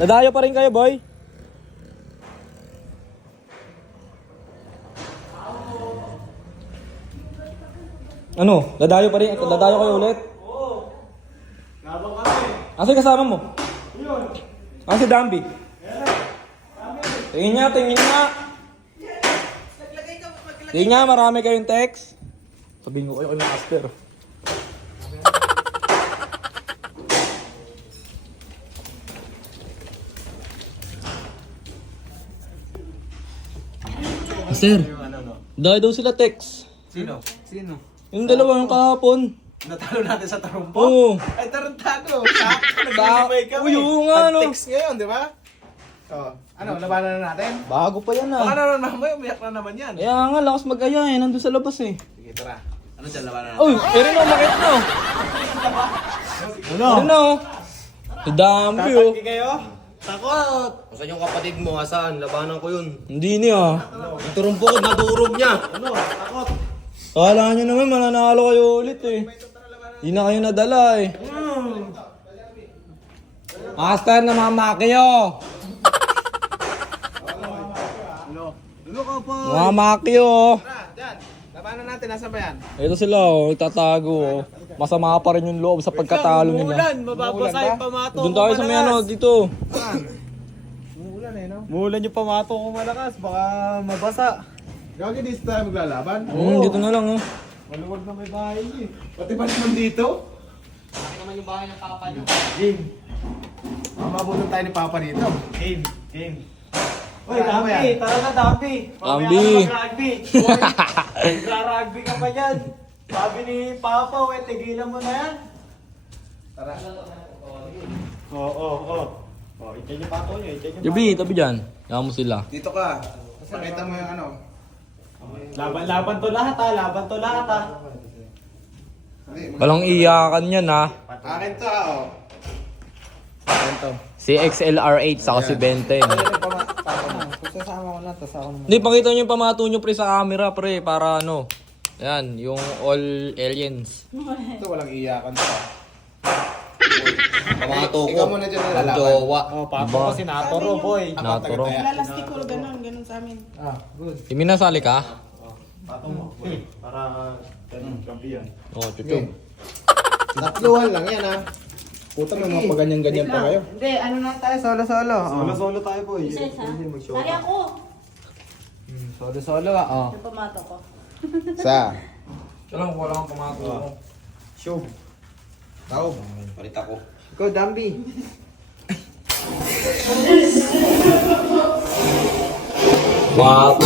Dadayo pa rin kayo, boy. Ano? Dadayo pa rin? Dadayo kayo ulit? Oo. Labang kami. Asa yung kasama mo? Yun. Asa si Dambi? Tingin niya, tingin niya. Tingin niya, marami kayong text. Sabihin ko kayo kay Master. Master, dahil daw sila text. Sino? Sino? Yung dalawa yung kahapon. Natalo natin sa tarumpo? Oo. Ay, tarantado. Sakto, Sa- nag-iimay kami. Uy, oo nga, no. Nag-text ngayon, di ba? Oh, ano, labanan na natin? Bago pa yan Baka ah. na naman, umiyak na naman yan. Kaya nga, lakas mag-aya eh. Nandun sa labas eh. Sige, tara. Ano dyan, labanan natin? Uy, Erin o, makit na oh. Ano? Erin na oh. Dambi oh. Tatanggi kayo? Takot! Asan yung kapatid mo? Asan? Labanan ko yun. Hindi niya. Yung turumpo ko, nadurog niya. Ano? Takot! Kala nyo naman, mananalo kayo ulit eh. Hindi na kayo nadala eh. Master na mamakyo. Ano ka pa? Mga makyo. Tara, dyan. Labanan natin, nasa ba yan? Ito sila oh, itatago oh. Masama pa rin yung loob sa pagkatalo nila. Umulan, mababasa yung pamato. Doon tayo sa may ano, dito. Umuulan eh, no? Umulan yung pamato ko malakas, baka mabasa. Gagi, di tayo maglalaban? Dito na lang oh. Maluwag na may bahay niyo. Pati ba naman dito? Game. Mamabutan tayo ni Papa dito. Game. Game. Uy, Ano ba yan? Dampi, tara na Dampi. Dampi. Mag-rugby. Magra-rugby ka pa dyan. Sabi ni Papa, tigilan mo na yan. Tara. Oo. Oh, ityan yung pato nyo, ityan yung Yabi, tabi dyan. Yaman mo sila. Dito ka. Pakita mo yung ano. Laban to lahat ha, laban to lahat ha. Hindi, Walang iyakan yan ha. akin to oh. Si XLR8 saka si Bente. Sasama ko na, tapos ako naman. Hindi, pakita nyo yung pamato nyo pre sa camera pre. Para ano. Yan, yung all aliens. Ito walang iyakan to. Pamato ko. Ikaw muna dyan nalalaban. Jowa. Oh, Papa ko sinatoro boy. Naturo. Lalastikol, ganun sa amin. Ah, good. Iminasali ka? Pato mo. Para champion. Oo, chuchu. Tatluhan lang yan ha. Puta, may mga paganyan-ganyan pa kayo. Hindi, ano na tayo, solo-solo. Solo tayo boy. Isa-isa. Sali ako. Solo-solo ah. Oh. Yung pamato ko. Sa. Alam ko, wala kang pamato. Show. Tao. Palit ako. Ikaw, Dambi. Wow.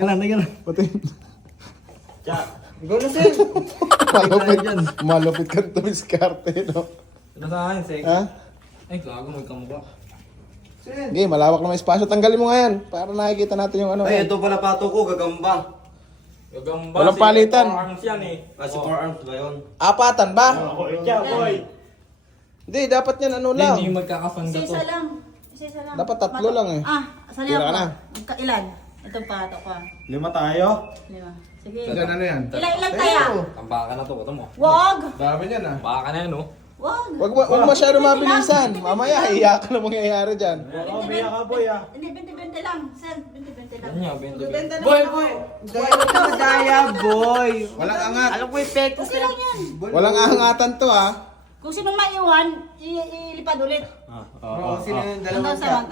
Ganun. Pati. Ikaw na sir. Malupit ka ito, miskarte, no? Ano sa akin, Sek? Ha? Ay, gago, magkamukha. Sige, malawak na may espasyo. Tanggalin mo nga yan. Para nakikita natin yung ano. Ay, ito pala pato ko, gagamba. Gagamba. Walang palitan. Arms yan eh. Kasi 4 arms ba yun? Apatan ba? Ako, itya boy. Hindi, dapat yan ano lang. Hindi yung magkakasangga to. Isa-isa lang. Isa-isa lang. Dapat tatlo lang eh. Sali Tira ako. ka na. Ilan? Itong pato ko. 5 tayo. 5. Sige. Diyan ano yan? Ilan tayo? Tambaka na to, ito mo. Wag! Dami yan ah. Baka na yan, no? Wag! Huwag masyado mabilisan. Mamaya, iyak na mangyayari dyan. Oh, biya ka boy ah. Hindi, 20-20 lang. Sen, 20-20 lang. Yan niya, bente. Boy, boy! Madaya boy. Walang angat. Alam ko epekto Okay lang yan. Walang angatan to ah. Kung sinong maiwan, ilipad ulit. Oo, sino yung Hanggang sa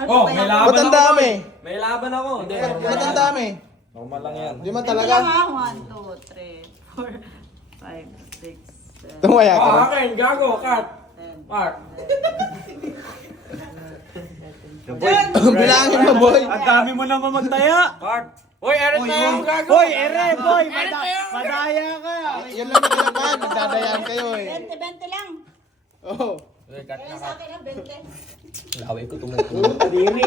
Oh, may laban Ba't ang ako, dami? boy. May laban ako. Hindi, Ba't ang dami? normal lang yan. Di man Ito lang talaga. ha. 1, 2, 3, 4, 5, 6, 7, Tumaya ka Oh, na. akin, gago, cut. 10. Mark. Bilangin mo, boy. Ang dami mo naman magtaya. Cut. Hoy, Eren tayo, gago. Hoy, ere boy. Eren tayo. Madaya ka. Yan lang nakilaban. Nagdadayaan kayo eh. 20 lang. Oo. Hoy, cut Kaya na, sa cut. akin ha, 20. Laway ko tumutulo. Kadiri.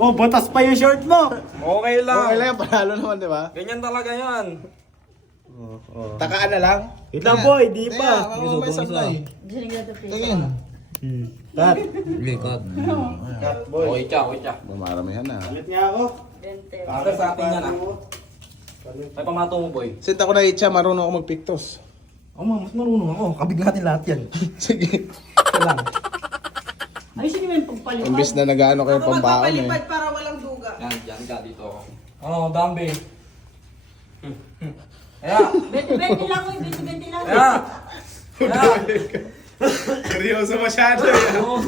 Oh, botas pa yung short mo. Okay lang. Okay lang yan, panalo naman, di ba? Ganyan talaga yan. Takaan na lang. Ito boy, di Teka, pa. mamamay sablay. Sinigla to please. Tingin. Tat. Okay, cut. Boy. Okay, cha, okay, cha. Maramihan na. Alit niya ako. 20. Para sa atin yan, ah. May pamato mo, boy. Sinta ko na itcha, marunong ako magpiktos. Mas marunong ako. Kabig natin lahat yan. Sige. Ito lang. Ayusin niyo yung pagpalipad. Imbis na nag-ano kayo Ako pambaon eh. magpapalipad para walang duga. Yan, dyan ka dito ako. Dambi. Kaya, 20-20 lang ko, 20-20 lang. kaya. Kaya. Seryoso masyado eh. Oo,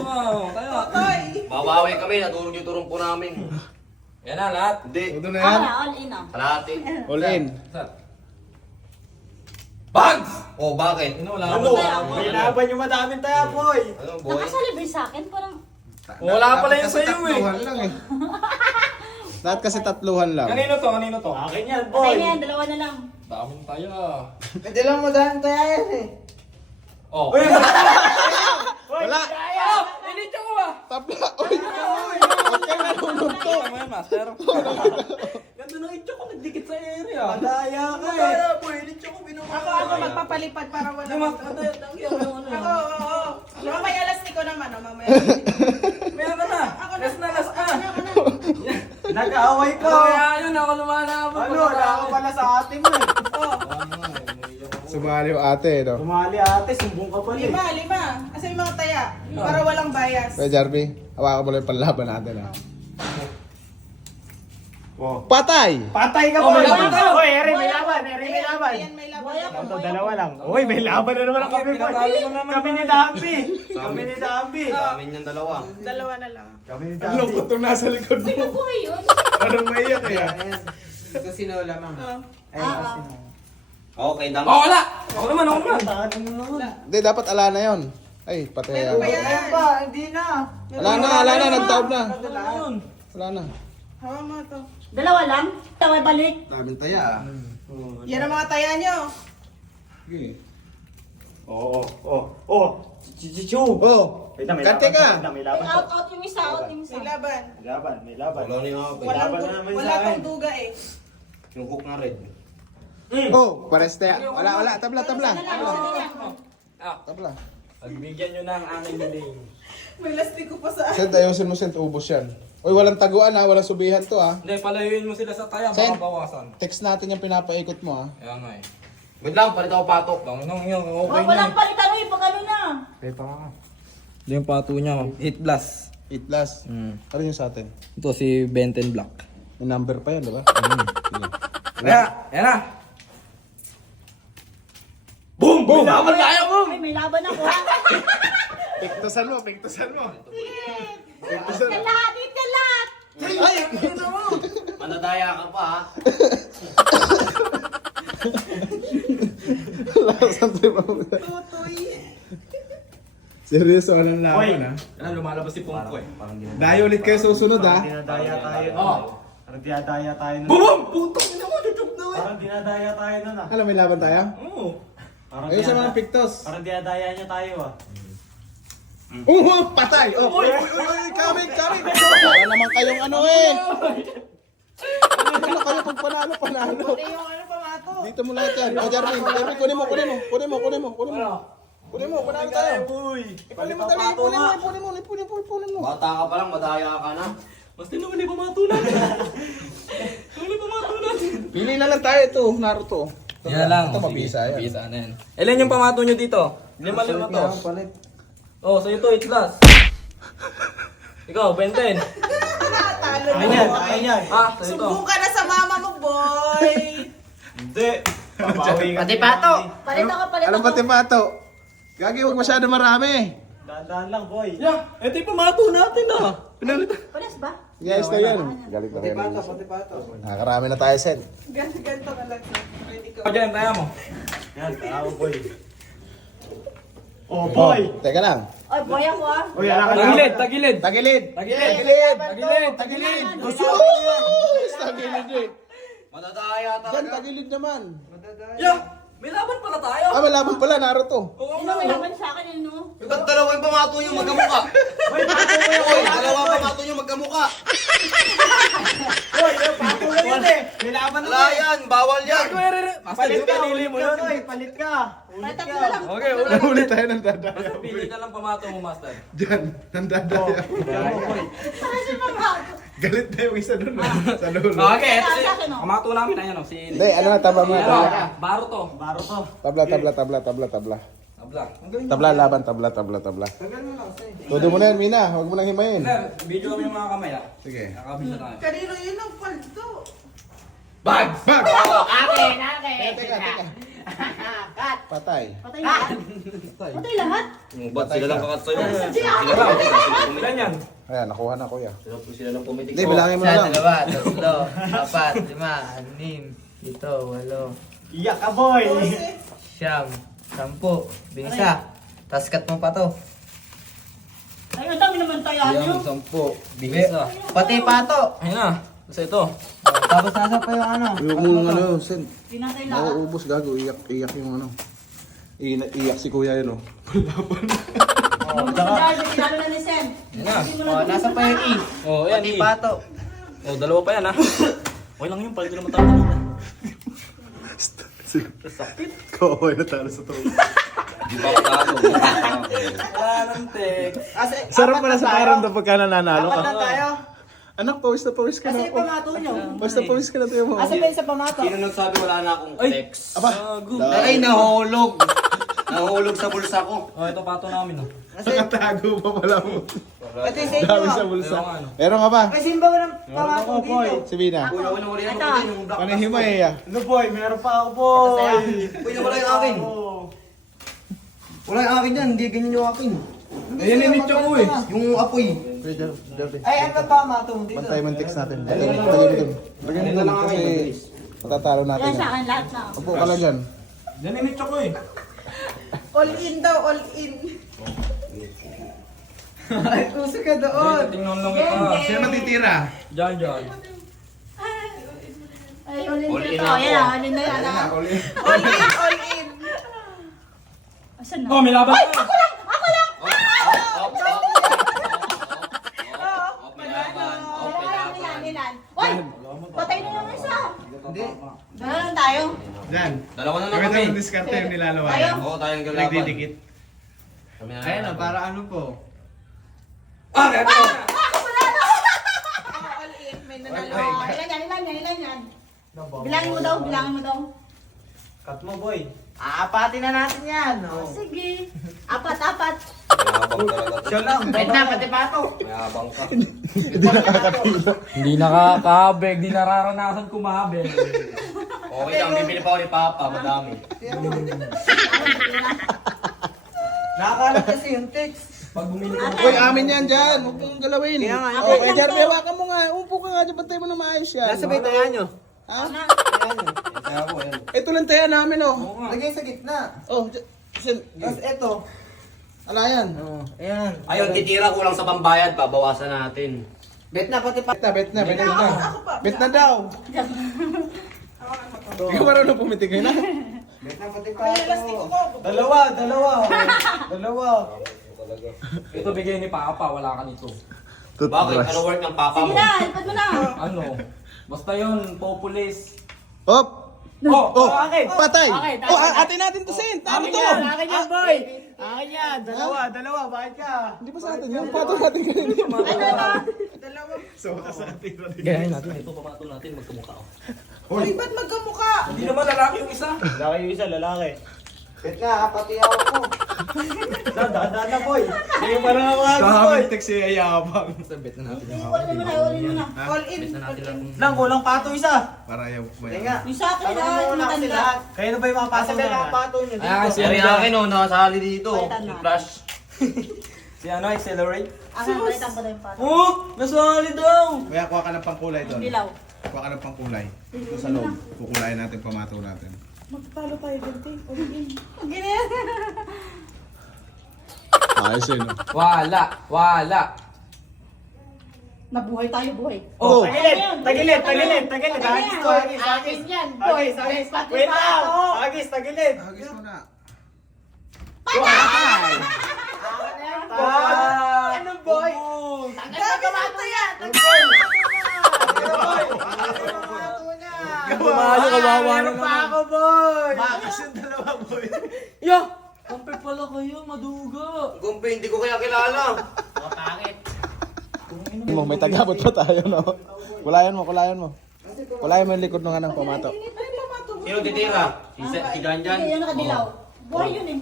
kaya. Totoy! Babawi kami, nadurog yung turumpo namin. Yan na lahat. Hindi. Ito na Ako yan. na, all in ah. Kalahati. All in. Bags! Oh, bakit? Ano, wala Ano? ka. May laban yung madaming taya, boy. Ano, boy? Nakasalibay sa akin, parang... Wala pala yung Kasi sa'yo eh. tatluhan lang eh. Lahat kasi tatluhan lang. Kanino to? Kanino to? Akin yan, Patay boy. na yan, dalawa na lang. Daming tayo ah. Pwede lang madaan tayo yan eh. Oh. Wala! Init ko ah. Tapla! Uy! Huwag kayo nalunod to! Tama yan, master. Ganda ng itcho ko, nagdikit sa area. Madaya ka eh. Kaya boy, init ko binuha. Ako magpapalipad para Ano, walang mas, duga. ano. Oo. Mamaya elastic ko naman, mamaya elastic ko. Meron ka na. Ako na. Last na, last na. Nag-aaway ka. Kaya yun, ako lumalabot. Ano, wala ka pala sa atin mo eh. Sumali yung ate, no? Tumali ate, sumbong ka pala eh. Lima. Asa yung mga taya? Para walang bias. Kaya Jarby, hawakan mo lang yung panlaban natin, ha? Oh. Patay! Patay ka Oh, boy. may laban tayo. Oy, Eri, may laban. Eri, may laban. Ayan, may laban. Buhay ako, Ito, buhay dalawa ako. lang. Uy, may laban na naman ang kami, boy. Pinatalo mo naman, Kami ni boy. Dambi. Kami ni Dambi. Sa amin yung dalawa. Dalawa na lang. Kami ni Ang Dambi. lungkot nung nasa likod Sino mo. buhay yun? Parang maiyak eh. Okay, dami. Oh, wala. Ako naman, ako naman. Hindi, dapat ala na yun. Ay, patay Meron yan. pa yan. Hindi na. Ala na, nagtaob na. Ayun. Wala na. Hawa mo to. Dalawa lang? Taway balik? Daming taya. Yan ang mga taya nyo. Oh. Chichichu. Oh, Wait na, may kante laban. ka. May May laban. out yung isa, out yung isa. May laban. May laban, may laban. Wala na yung ako. Laban na naman Wala sa akin. tong duga eh. Yung hook na red. Oh, pares taya. Wala. Tabla. Isa na lang, isa na lang. Tabla. Pagbigyan nyo na ang aking hiling. May lastik ko pa sa Sent, ayusin mo, Sent. Ubus yan. Uy, walang taguan ha. Walang subihan to ha. Hindi, palayuin mo sila sa taya, Sen. baka bawasan. Text natin yung pinapaikot mo ha. Ayan nga eh. Wait lang, palit ako patok. Nang yun, okay Wag na. walang palitan mo yung pag ano na. Ito nga. Ito yung pato niya, hit blast. Eat last. Ano yung sa atin? Ito si Benten Black. May number pa yan, di ba? Kaya, yan na. Boom! Boom! Laban tayo, boom! Ay, may laban ako ha. Piktusan mo. Hit ka lahat, hit ka lahat. Ay! Manadaya ka pa, ha? Lasan tayo. tutoy. Seryoso ka ng Oy. laban ha. Yan, lumalabas si Pungko eh. Dayo ulit kayo susunod ha. Dinadaya tayo. Oh. Parang dinadaya tayo nun. Boom! Putok nila mo, chuchup na eh. Parang dinadaya tayo nun ah. Alam, may laban tayo? Oo. Parang Ayun sa mga piktos. Parang dinadaya niya tayo ah. Patay! Oh, uy, coming! Para naman kayong ano eh! Ano kayo pag panalo? Pati yung ano pamato. Dito mo lahat yan. O, Jarvin, kunin mo. Panalo tayo. Ipunin mo dali, ipunin mo. Bata ka pa lang, madaya ka na. Basta na wala pamatulan. Wala pamatulan. Pili na lang tayo ito, Naruto. Yan lang. Ito mabisa yan. Mabisa na yan. Ilan yung pamato nyo dito? Lima to. Oh, sa'yo to, it's last. Ikaw, Benten. Talo Ayan, mo. ayan. Ah, sa'yo to. Sumbong ka na sa mama mo, boy. Hindi. Papawi ka. Pati pato. Palit ako, palit Alam ako. ba, Timato? Gagi, huwag masyado marami. Dahan-dahan lang boy. Yeah, ito yung pamato natin ah. Pares ba? Guys, na yan. Galing na kayo. Nakakarami na tayo, Sen. Ganto ka lang. Ready ko. Ikaw dyan, taya mo. Yan, tao boy. Oh boy. Teka lang. Ay, boy ako ah. Uy, ala ka na. Tagilid, tagilid. Tagilid. Tagilid. Tagilid. Tagilid. Sus! Tagilid eh. Madadaya Yan, talaga. tagilid naman. Yeah, may laban pala tayo. Ah, malaban pala, Naruto. Oo Sino may nga. laban sa akin yun, no? Ba't dalawa yung pamato nyo magkamuka? Uy, pato mo yung Hoy, dalawa ang pamato nyo magkamuka. Uy, yung pato mo yun eh. May laban na Wala yan, bawal yan. Palit ka, ulit ka, Uy, palit ka. Ulit Palit ka. ako lang. Okay, ulit. Ulit tayo ng dadaya. Basta pili ka lang pamato mo, Master. Diyan, ng dadaya. Para sa pamato. Galit na yung isa doon. Sa dulo. Okay, ito Sa akin, oh. pamato namin. Ayan o, si... Hindi, ano na, tabla mo. Ano, baro to. Baro to. Tabla. Abla. Tabla, laban, tabla. Tagal mo lang, say. Todo mo na yan, Mina. Huwag mo nang himayin. Sir, video kami yung mga kamay ah. Sige. Nakakabit na tayo. Kanino yun ang paldo? Bag! Akin. Teka. Patay. Patay lahat? Patay lahat? Ba't sila lang kakat sa'yo? Sila lang. Ilan yan? Ayan, nakuha na kuya. Sila lang pumitik. Hindi, bilangin mo na lang. Dalawa, tatlo, apat, lima, anim, ito, walo, Iyak ka, boy. siyam, sampu, binsa. Tas cut mo pa to. Ay, ang dami naman tayo nyo. Sampu, binsa. Pati pa to. Ayun na. Basta ito. Tapos nasa pa yung ano. Huwag mo ano, Sen. Pinatay lahat. Nauubos, gago. Iyak yung ano. Iyak si kuya yun, oh. Dahil kinalo na ni Sen. Ayun na. Hindi mo na Oh, nasa pa yung E. Oh, ayan. Pati pa to. Oh, dalawa pa yan ah. Okay lang yun, palit naman tayo kanina. Kaway na talo sa tuwa. Di ba ako talo? Wala nang text. Sarap pala sa pakiramdam pagka nananalo Apat ka. lang tayo. Anak, pawis na pawis ka na. Kasi pamato nyo. Pawis na pawis ka na tayo mo. Asa pa yung sa pamato? Sino nagsabi wala na akong text? Aba, Ay, nahulog. Nahulog sa bulsa ko. Oh, ito pato namin oh. nakatago pa pala mo. Ito yung sa Dami sa inyo. bulsa. Meron nga, ano. Meron ka ba? May simba ko ng pamato Ako, boy. dito. Si Bina. Uy, ako nahuli ako Ito. din yung black. Panahimay eh. Ano, boy? Meron pa ako, boy. Uy, nawala yung akin. Wala yung akin yan, hindi ganyan yung akin. Ayan yung nicho ko eh. Yung apoy. Ay, ano ba pamato mo dito? Pantay man text natin. Lagyan mo dun. Lagyan mo dun kasi matatalo natin. Yan sa akin lahat na. Upo ka lang dyan. Yan yung nicho ko eh. All in daw, all in. Ay, puso ka doon. Tingnan lang ito. Sino matitira? Diyan. Ay, ulin All ko in ito. ako. Yan ah, ulin na yan ah. All in, all in. Asan na? Oh, may laban ka. Nilan. Uy! Patay na yung isa. Hindi. Dalawa lang tayo. Dyan. Dalawa na lang Gawin kami. ng diskarte yung Tayo. nilalawanan. Oo, tayong galaban. Nagdidikit. Kami na Ayan na, para ano po? Ah, kaya ito. All in, may nanalo. Oh, ilan yan. Bilangin mo daw. Cut mo, boy. Aapatin na natin yan. Oh. Sige. Apat. Mayabang talaga to. Siya lang. Wait na, pati pato. Mayabang ka. Hindi nakakatila. Hindi nakakabeg, di nararanasan kumabeg. Okay lang, bibili pa ako ni Papa, madami. Nakakalat kasi yung text. Pag bumili ka. Uy, amin yan dyan. Huwag mong galawin. Kaya nga, Oh, kay Jarby, hawakan mo nga. Upo ka nga dyan. Pantay mo na maayos yan. Nasa may taya nyo. Ha? Kaya ako, yan. Ito lang tayo namin, oh. Lagay sa gitna. Oh, Tapos eto. ala yan. Oh, ayan. Ayun, titira ko lang sa pambayad, babawasan natin. Bet na, pati pa. Bet na daw. Bet na daw. Ikaw marunong pumitig na. Bet na, pati May elastiko ko. Dalawa. Ito bigay ni Papa, wala ka nito. Bakit? Ano work ng Papa Sige mo? na, ipad mo na. Ano? Basta yun, populis. Hop! Oh! Oh! akin. Patay! Akin, Oh, atin natin to, Sen! Tama to! Akin yan, boy. Akin yan. Dalawa. Bakit ka? Hindi pa sa atin yun. Pato natin kanina. Dalawa. Gayahin natin, ito papato natin, magkamukha. Uy, ba't magkamukha? Hindi naman lalaki yung isa. Lalaki yung isa, lalaki. Bet na, pati ako ko. Dahan na, boy. Hindi pa na ako agos, boy. text si Ayabang. Bet na natin yung Ulin mo na. All in, Bet na all natin in. lang. Lang, kulang pato isa. Para ayaw Hindi nga. Yung sa akin Tanong ah, mo na kasi matanda. lahat. Kayo na ba yung mga pato Kasi may na? mga pato nyo dito. Ah, Sari akin, oh, nakasali dito. Palitan na. Yung flash. Si ano, accelerate? Akin, palitan ko na yung pato. Oh! Nasali daw! Kuya, kuha ka ng pangkulay doon. Dilaw. Kuha ka ng pangkulay. Ito sa loob. Kukulayan natin, pamato natin. Magpalo tayo, Bente. All in. Ganyan. Ayos yun, no? Wala! Nabuhay tayo, buhay. Oh! Tagilid. Agis to, agis. Akin yan, boy. Agis. Pati Wait lang. pato. Agis, tagilid. Agis mo na. Ano, boy? Pato yan. Kawawa, kawawa Meron pa ako, boy. Makas yung dalawa, boy. Yo! Kamper pala kayo, maduga. Gumpe, hindi ko kaya kilala. Pangit. May tagabot pa tayo, no? Kulayan mo. Kulayan mo yung likod ng anang pamato. Sino titira? Si Ganjan? Yan nakadilaw. Buhay yun eh.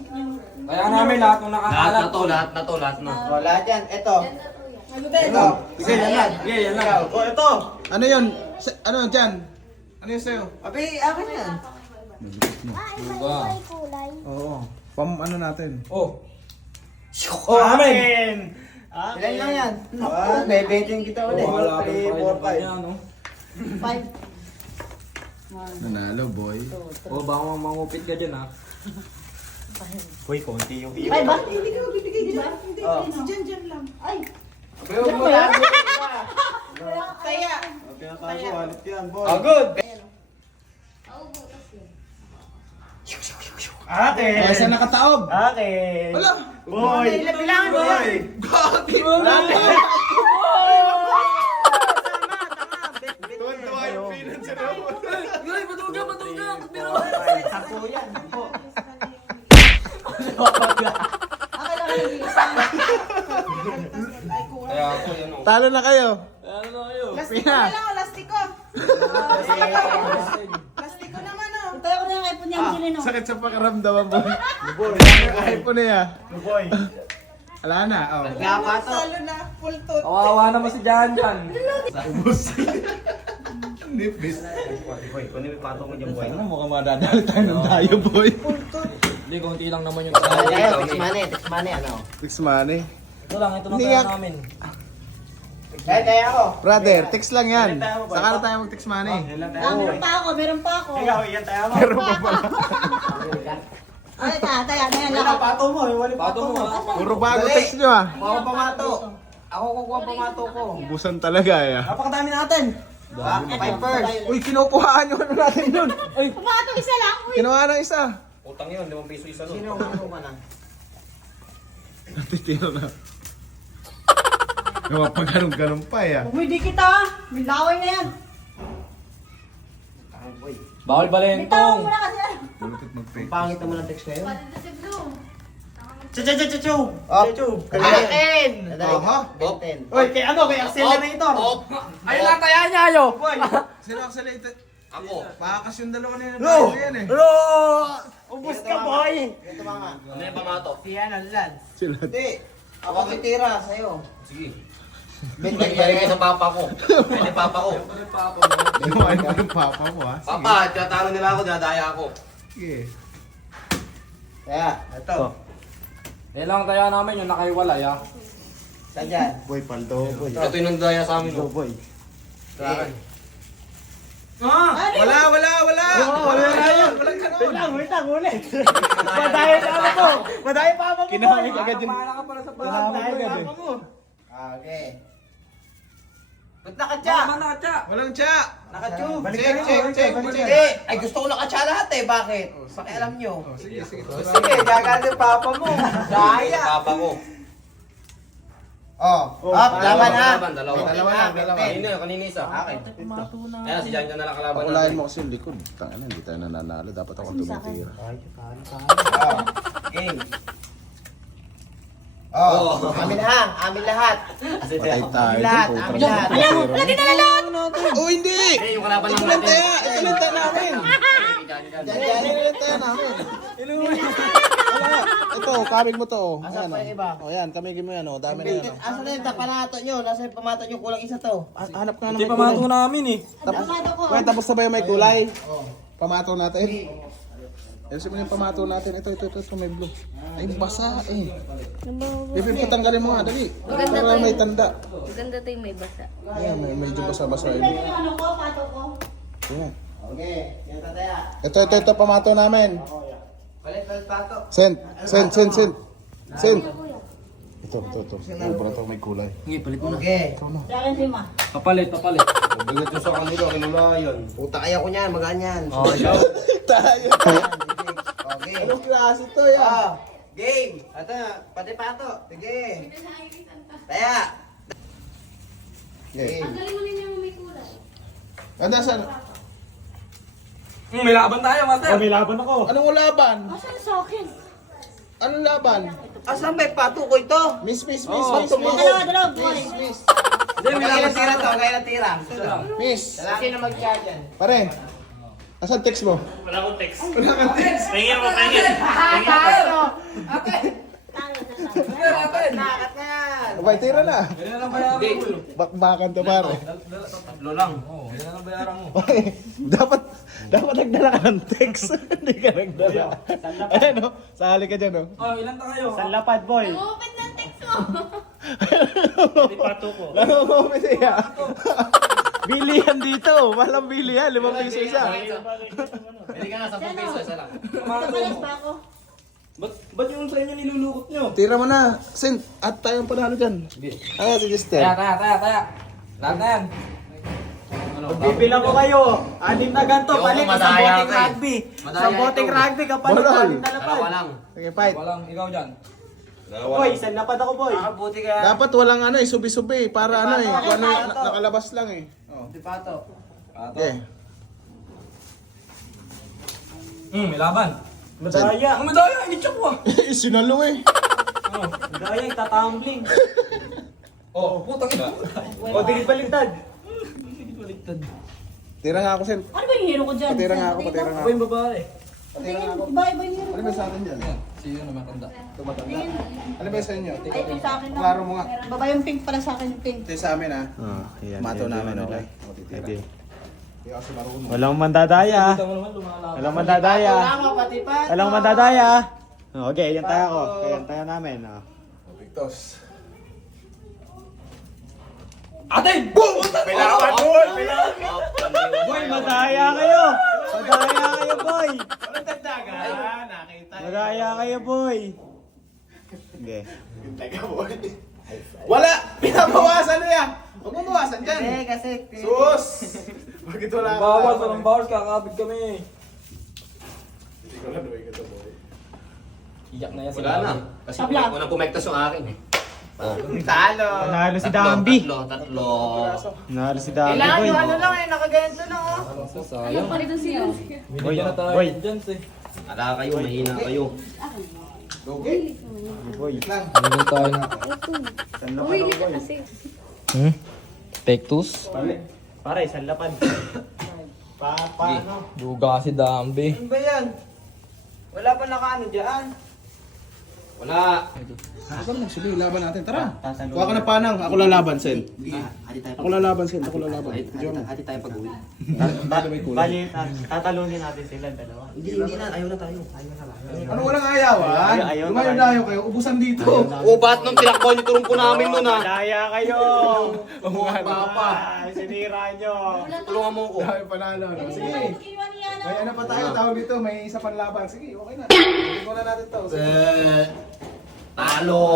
Kaya namin lahat ng nakakalat. Lahat na. O, lahat yan. Ito. Ito. Sige, yan lang. O, ito. Ano yun? Ano yun dyan? Ano yun sa'yo? Abi, akin yan. Oo. Ano natin? Oh. Amen. Ilan lang yan? Bebeting kita ulit. Wala pa rin pa niya, no? 5. Nanalo, boy. Oh, baka mangupit ka dyan, ha? Uy, konti yung 5 ba? Hindi ka magbibigay dito. Hindi, si Jan lang. Ay. Huwag mo tago. Kaya. Pinatago, halit yan, boy. Oh, good! Akin. Kaya saan nakataob? Akin. Wala. Boy. Bilangan mo yan. Tuwan-tuwa yung peanuts sa loob. Ay, batuga! Ako yan. Akala ko yung isa. Kaya ako yan, oh. Talo na kayo. Ano na kayo? Lastiko na lang, oh, lastiko. Lastiko naman, oh. Tayo ko na yung iPhone niya, Angelino. Sakit sa pakiramdaman, boy. Iphone na yan. Boy. Wala na. Oh. Salo na, full tooth. Kawawa naman si Jan dyan. Nipis. Boy, kunin mo yung pato mo dyan, boy. Ano, mukhang madadali tayo ng tayo, boy. Hindi, konti lang naman yung Tayo, text money, ano? Fix money. Ito lang, ito na Hindi tayo yan. namin. Kaya ako. Brother, text lang yan. Saka na tayo mag-text money. Meron pa ako. Ikaw, iyan tayo mo. Pero pa pala. Ay, tayo na yan. Ikaw, pato mo. Iwali Pato mo, ha? Puro bago text nyo, ah. Ako pamato. Ako kukuha pamato ko. Ubusan talaga, eh. Napakadami natin. Five first. Uy, kinukuhaan nyo ano natin yun. Pumato isa lang. Uy. Kinuha ng isa. Utang yun, 5 piso isa Sino nun. ang kukuha na? Titino na. Pag-ganong-ganong pa, eh. Uy, di kita. May laway na yan. Bawal Bitaw balentong. mo na kasi. Pulutit mag-fake. Pangit naman ang text ngayon. Chu. Akin! Aha. Uy, kay ano? Kay accelerator. Ayun lang kaya niya, ayo. Boy. Sino accelerator? Ako. Bakakas yung dalawa na yun. No! Yan, eh. No! Ubus ka, boy. Ito mga. Ano yung pamato? Siya na lan. Sila. Hindi. Ako titira sa'yo. Sige. Bigay Kaya sa papa ko. Kaya papa ko. Lumayan ko yung papa mo, ha? Sige. Papa, tiyatalo nila ako, dadaya ako. Sige. Kaya, ito. Eh lang tayo namin yung nakaiwalay, ha? Saan dyan? Boy, paldo, boy. Ito yung nagdaya sa amin, no? boy. Saan? Wala. Walang ganon. Wait lang, ulit. Madaya na ano ko. Madaya pa ako mo. Kinahamig agad yun. Paala ka pala sa Kinahamig Madaya agad, pa eh. ako mo. Okay. Ba't nakatya? Nakatya. Walang tsa. Nakatube. Check. Hindi. Ay, gusto ko nakatya lahat eh. Bakit? Pakialam nyo. Sige. Sige, gagalit yung papa mo. Daya. Papa ko. Oh, up, laban ha. Dalawa. Dalawa. Kanina isa. Akin. Kaya si Jan Jan na nakalaban Pakulayan mo kasi yung likod. Tangina, hindi tayo nananalo. Dapat ako tumitira. Oh, game. Oh, amin lahat. Patay tayo. Lahat, Putra amin na. lahat. Lagi na lahat. Oh, hindi! Eh, yung kalaban Ito lang lang natin. tayo. Ito lang tayo namin. Diyan. Ito lang tayo namin. Wala. Ito, kamig mo to. Oh. Asan Ayan, pa yung iba? oh. Yan, kamigin mo yan. Oh. Dami na yan. Oh. Asan na yung pamato nyo? Nasa yung pamato nyo? Kulang isa to. Hanap ka na Hindi may pa kulay. mato namin, eh. Pumato ko. Kuya, tapos na ba yung may kulay? Pamato natin. Ayusin mo yung pamato natin. Ito, may blue. Ay, basa eh. Pipin, tanggalin mo nga, dali. Para may tanda. Maganda to yung may basa. Ayan, medyo basa-basa yun. Yung ano ko, pato ko. Ayan. Okay, yan tataya. Ito, pamato namin. Palit pato. Send. Ito. Ubra to, may kulay. Okay. Sa akin lima. Papalit. Bigat yung sa kanila, kinulayan. Puta kaya ko niyan, magaan yan. Oh, ikaw. Tayo. Okay. Anong klase to yan? Ah, game. Ito, pati pato. Sige. Taya. Okay. Ang galing mo rin yung may kulay. Ano saan? May laban tayo, master. May laban ako. Anong laban? Asan sa akin? Anong laban? Asan may pato ko ito? Miss. Dalawa, buhay. Hindi, may laban tira to, kaya na tira. Isa lang. Miss, Sino mag-share dyan? pare. Asan text mo? Wala akong text. Wala kang text. Pahingin ako, pahingin. Pahingin ako. Nakat na yan. Abay, tira na. Ganyan na lang bayaran mo. Bakbakan to pare. Tatlo lang. Oo, ganyan na lang bayaran mo. Okay, dapat nagdala ka ng text. Hindi ka nagdala. Ayan o, sali ka dyan o. Oh, ilan na kayo? Sanlapad, boy. Open ng text mo. Hindi pato ko. Nangungumit siya. Bilihan dito. Walang bilihan. 5 piso isa. Hindi ka nga 10 peso, isa lang. Nakalas ba ako? Ba't yung sa inyo nilulukot nyo? Tira mo na. Send. At tayong panalo dyan. Ah, si Justin. Taya. Lahat na yan. Bibilang ko kayo. 6 na ganito, Yung palit sa madaya boting ka eh. rugby. Madaya Sa boting ito. rugby, kapalit Bolol. sa 6 na lapad. Dalawa lang. Sige, fight. Walang ikaw dyan. Boy, 1 lapad ako, boy. Buti ka. Dapat walang ano eh, subi-subi. Para ano eh. Kung ano, nakalabas lang eh. Oh. Di pato. Okay. May laban. Madaya. Ang madaya, initsa ko ah. Sinalo eh. Madaya, itatumbling. Oh, putang ina. O, baliktad. Tira nga ako, Sen. Ano ba yung hero ko dyan? Patira nga ako, patira nga Ako ako. yung babae. Patira nga ako. Iba yung hero Ano ba sa atin dyan? Sino na matanda? Tumatanda. Ano ba sa inyo? Ay, ito sa akin lang. Klaro mo nga. Baba yung pink pala sa akin yung pink. Ito yung sa amin ha. Mato namin, okay? Hindi. Hindi kasi marunong. Walang mandadaya. Kita mo naman lumalaban. Walang mandadaya. Tama, pati pato. Walang mandadaya. Okay, yan tayo ko. Yan tayo namin. Oh. Victos. Atin! Boom! Pilawan, boy! Boy, madaya kayo! Madaya kayo, boy! Madaya kayo, boy! Okay. Wala! Pinabawasan na yan! Huwag mo bawasan dyan! Hindi, kasi... Sus! Bakit wala ka? Bawas, walang bawas, kakapit kami. Hindi ko lang naway ka to, boy. Iyak na yan Wala na. Kasi unang pumektas yung akin eh. Talo! Nanalo si Dambi. Tatlo. Nanalo si Dambi, Kailangan boy. yung ano lang eh, nakaganito lang oh. Sayang. Pa rin sila. Binigyan na tayo boy. dyan eh. Ala kayo, mahina kayo. Okay? Boy. Lang. Binigyan tayo na. Umili ka kasi. Take twos. Pare, isang lapad. Paano? Duga si Dambi. Ano ba yan? Wala pa nakaano dyan. Wala. Ako lang, sige, laban natin. Tara! Kuha ka na panang. Ako lalaban, Sen. Ako lalaban, Sen. Ako lalaban. Hati tayo pag-uwi. Bali, tatalunin natin sila dalawa. Hindi na. Ayaw na tayo. Ayaw na lang. Ano walang ayawan? Ayaw na Lumayo-layo kayo. Ubusan dito. O, ba't nung tinakbo niyo turun po namin nun ah? Madaya kayo! Papa. Ay, sinira nyo! Tulungan mo ko. Dahil panalo. no? Sige. Kinuha niya na. May ano pa tayo tawag dito. May isa pang laban. Sige, okay na. Hindi muna natin to. Sige. Talo.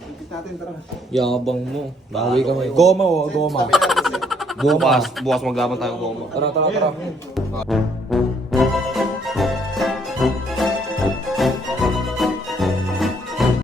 Ikit natin, tara. Yabang mo. Bawi kami. Goma o, goma. Sabi natin, Sen. Goma. Bukas maglaban tayo gomo. Tara.